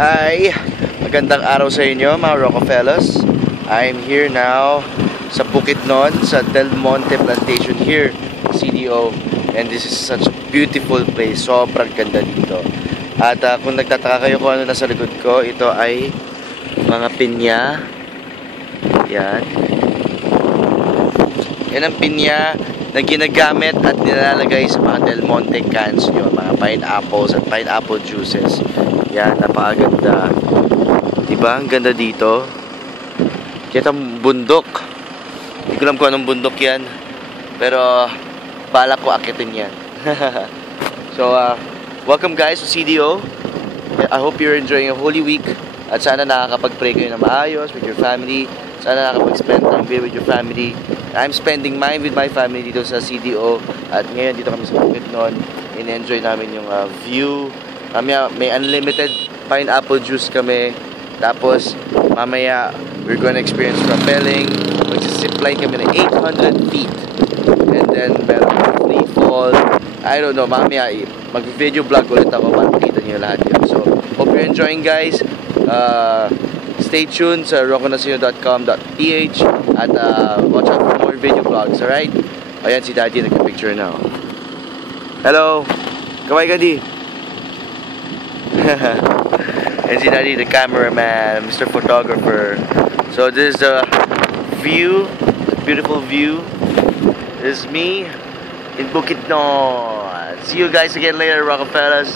Hi! Magandang araw sa inyo mga Rockefellers. I'm here now sa Bukidnon, sa Del Monte Plantation here, CDO. And this is such a beautiful place. Sobrang ganda dito. At kung nagtataka kayo kung ano nasa likod ko, ito ay mga pinya. Yan. Yan ang pinya na ginagamit at nilalagay sa mga Del Monte cans nyo, mga pineapples at pineapple juices. Yan, napakaganda. Diba? Ang ganda dito. Kita bundok. Hindi ko alam kung anong bundok yan. Pero, balak ko akitin yan. So, welcome guys to CDO. I hope you're enjoying a Holy Week. At sana nakakapag-pray kayo na maayos with your family. Sana nakakapag-spend time with your family. I'm spending mine with my family dito sa CDO. At ngayon dito kami sa Bukidnon. In-enjoy namin yung view. Mamaya may unlimited pineapple juice kami. Tapos mamaya we're gonna experience rappelling. Mag-zipline kami na 800 feet. And then meron free fall. I don't know, mamaya mag-video vlog ulit ako para makita niyo lahat yun. So hope you're enjoying guys. Stay tuned sa rockonasino.com.ph at watch out for more video vlogs, alright? Ayan si Daddy nagpa-picture now. Hello! Kaway ka di! And si Daddy, the cameraman, Mr. Photographer. So this is the view, the beautiful view. This is me in Bukidnon. See you guys again later, Rockefellers.